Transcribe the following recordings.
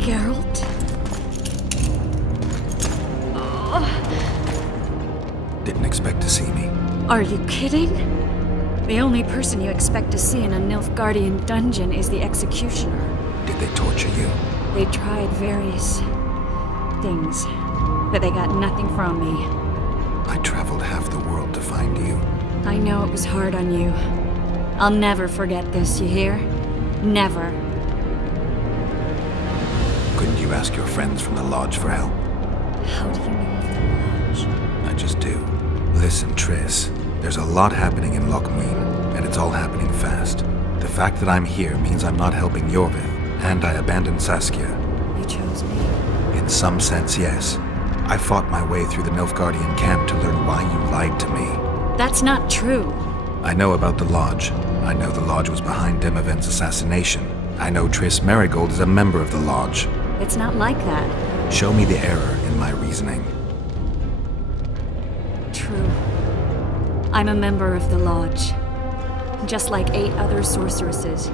Geralt? Didn't expect to see me. Are you kidding? The only person you expect to see in a Nilfgaardian dungeon is the executioner. Did they torture you? They tried various things, but they got nothing from me. I traveled half the world to find you. I know it was hard on you. I'll never forget this, you hear? Never. Couldn't you ask your friends from the Lodge for help? How do you know of the Lodge? I just do. Listen, Triss. There's a lot happening in Lochmeen, and it's all happening fast. The fact that I'm here means I'm not helping Yorvith, and I abandoned Saskia. You chose me. In some sense, yes. I fought my way through the Nilfgaardian camp to learn why you lied to me. That's not true. I know about the Lodge. I know the Lodge was behind Demavend's assassination. I know Triss Merrigold is a member of the Lodge. It's not like that. Show me the error in my reasoning. True. I'm a member of the Lodge. Just like 8 other sorceresses.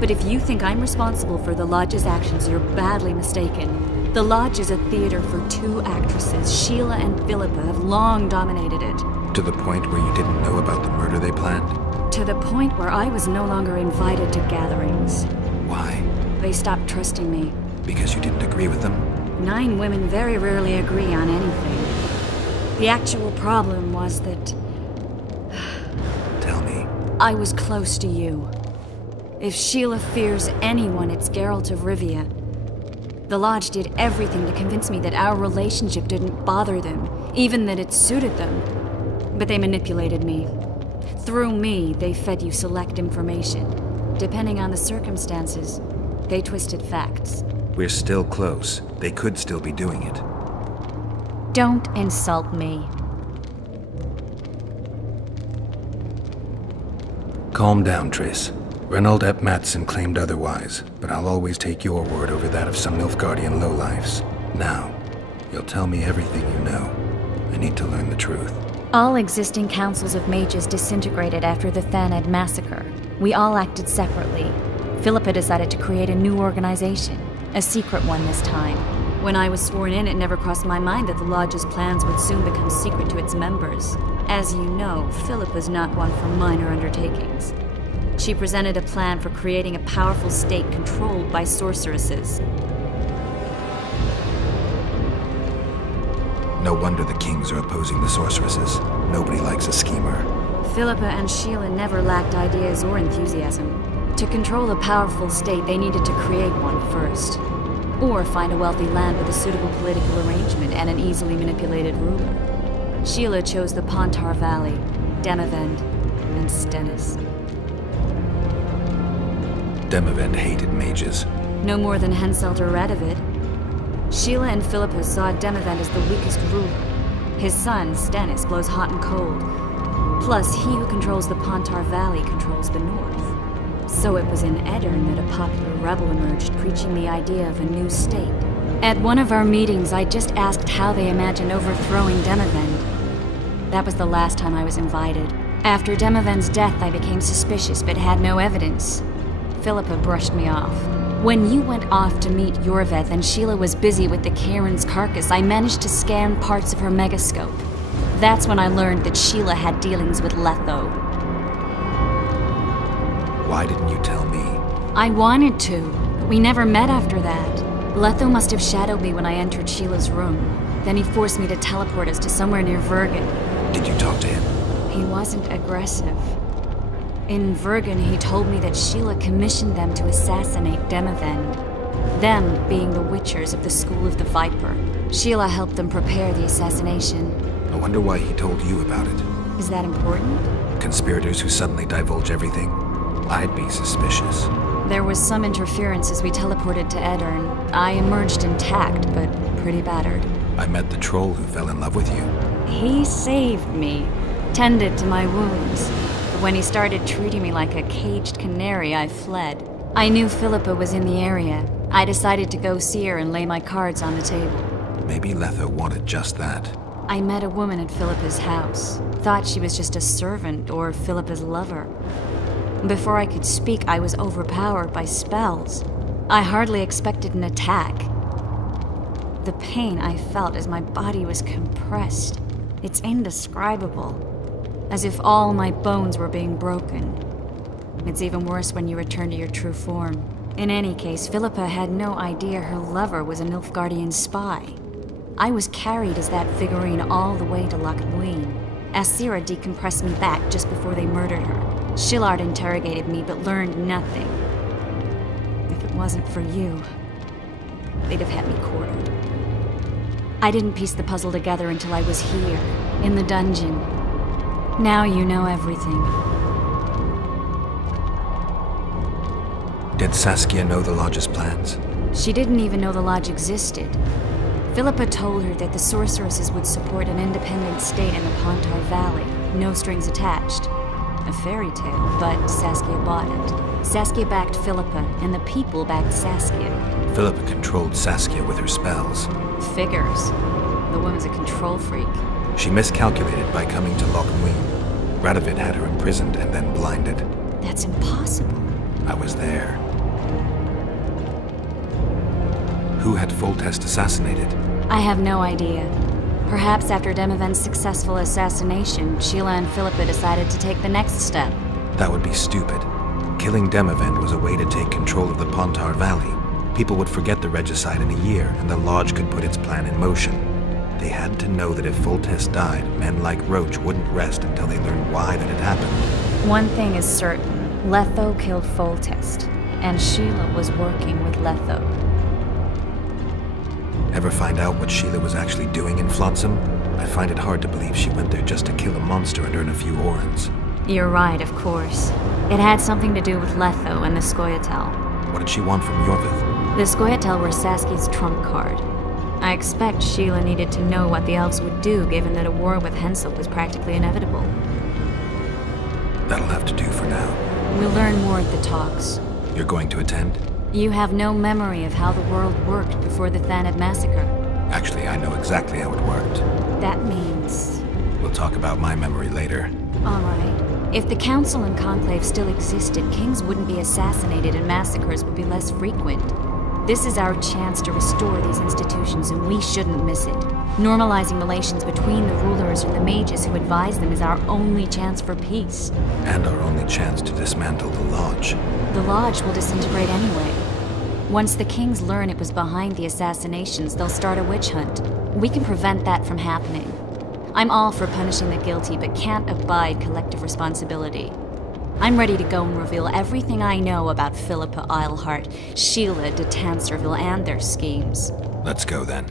But if you think I'm responsible for the Lodge's actions, you're badly mistaken. The Lodge is a theater for 2 actresses. Sheila and Philippa have long dominated it. To the point where you didn't know about the murder they planned? To the point where I was no longer invited to gatherings. Why? They stopped trusting me. Because you didn't agree with them? 9 women very rarely agree on anything. The actual problem was that Tell me. I was close to you. If Sheila fears anyone, it's Geralt of Rivia. The Lodge did everything to convince me that our relationship didn't bother them, even that it suited them. But they manipulated me. Through me, they fed you select information. Depending on the circumstances, they twisted facts. We're still close. They could still be doing it. Don't insult me. Calm down, Triss. Reynold Ep Matson claimed otherwise, but I'll always take your word over that of some Nilfgaardian lowlifes. Now, you'll tell me everything you know. I need to learn the truth. All existing councils of mages disintegrated after the Thaned massacre. We all acted separately. Philippa decided to create a new organization, a secret one this time. When I was sworn in, it never crossed my mind that the Lodge's plans would soon become secret to its members. As you know, Philippa's not one for minor undertakings. She presented a plan for creating a powerful state controlled by sorceresses. No wonder the kings are opposing the sorceresses. Nobody likes a schemer. Philippa and Sheila never lacked ideas or enthusiasm. To control a powerful state, they needed to create one first. Or find a wealthy land with a suitable political arrangement and an easily manipulated ruler. Sheila chose the Pontar Valley, Demavend, and Stennis. Demavend hated mages. No more than Henselt or Radovid. Sheila and Philippa saw Demavend as the weakest ruler. His son, Stennis, blows hot and cold. Plus, he who controls the Pontar Valley controls the north. So it was in Edirn that a popular rebel emerged, preaching the idea of a new state. At one of our meetings, I just asked how they imagined overthrowing Demavend. That was the last time I was invited. After Demavend's death, I became suspicious, but had no evidence. Philippa brushed me off. When you went off to meet Yorvith and Sheila was busy with the Karen's carcass, I managed to scan parts of her megascope. That's when I learned that Sheila had dealings with Letho. Why didn't you tell me? I wanted to, but we never met after that. Letho must have shadowed me when I entered Sheila's room. Then he forced me to teleport us to somewhere near Vergen. Did you talk to him? He wasn't aggressive. In Vergen, he told me that Sheila commissioned them to assassinate Demavend. Them being the Witchers of the School of the Viper. Sheila helped them prepare the assassination. I wonder why he told you about it. Is that important? Conspirators who suddenly divulge everything? I'd be suspicious. There was some interference as we teleported to Edirn. I emerged intact, but pretty battered. I met the troll who fell in love with you. He saved me, tended to my wounds. But when he started treating me like a caged canary, I fled. I knew Philippa was in the area. I decided to go see her and lay my cards on the table. Maybe Letho wanted just that. I met a woman at Philippa's house. Thought she was just a servant or Philippa's lover. Before I could speak, I was overpowered by spells. I hardly expected an attack. The pain I felt as my body was compressed, it's indescribable. As if all my bones were being broken. It's even worse when you return to your true form. In any case, Philippa had no idea her lover was a Nilfgaardian spy. I was carried as that figurine all the way to Loch Muin. Asira decompressed me back just before they murdered her. Shillard interrogated me but learned nothing. If it wasn't for you, they'd have had me quartered. I didn't piece the puzzle together until I was here, in the dungeon. Now you know everything. Did Saskia know the Lodge's plans? She didn't even know the Lodge existed. Philippa told her that the sorceresses would support an independent state in the Pontar Valley, no strings attached. A fairy tale, but Saskia bought it. Saskia backed Philippa, and the people backed Saskia. Philippa controlled Saskia with her spells. Figures. The woman's a control freak. She miscalculated by coming to Loch Muin. Radovid had her imprisoned and then blinded. That's impossible. I was there. Who had Foltest assassinated? I have no idea. Perhaps after Demavend's successful assassination, Sheila and Philippa decided to take the next step. That would be stupid. Killing Demavend was a way to take control of the Pontar Valley. People would forget the regicide in a year, and the Lodge could put its plan in motion. They had to know that if Foltest died, men like Roach wouldn't rest until they learned why that had happened. One thing is certain. Letho killed Foltest, and Sheila was working with Letho. Ever find out what Sheila was actually doing in Flotsam? I find it hard to believe she went there just to kill a monster and earn a few orans. You're right, of course. It had something to do with Letho and the Scoia'tael. What did she want from Yorvith? The Scoia'tael were Saskia's trump card. I expect Sheila needed to know what the elves would do, given that a war with Hensel was practically inevitable. That'll have to do for now. We'll learn more at the talks. You're going to attend? You have no memory of how the world worked before the Thanad massacre. Actually, I know exactly how it worked. That means... We'll talk about my memory later. All right. If the Council and Conclave still existed, kings wouldn't be assassinated and massacres would be less frequent. This is our chance to restore these institutions, and we shouldn't miss it. Normalizing relations between the rulers and the mages who advise them is our only chance for peace. And our only chance to dismantle the Lodge. The Lodge will disintegrate anyway. Once the kings learn it was behind the assassinations, they'll start a witch hunt. We can prevent that from happening. I'm all for punishing the guilty, but can't abide collective responsibility. I'm ready to go and reveal everything I know about Philippa Eilhart, Sheila de Tanserville, and their schemes. Let's go then.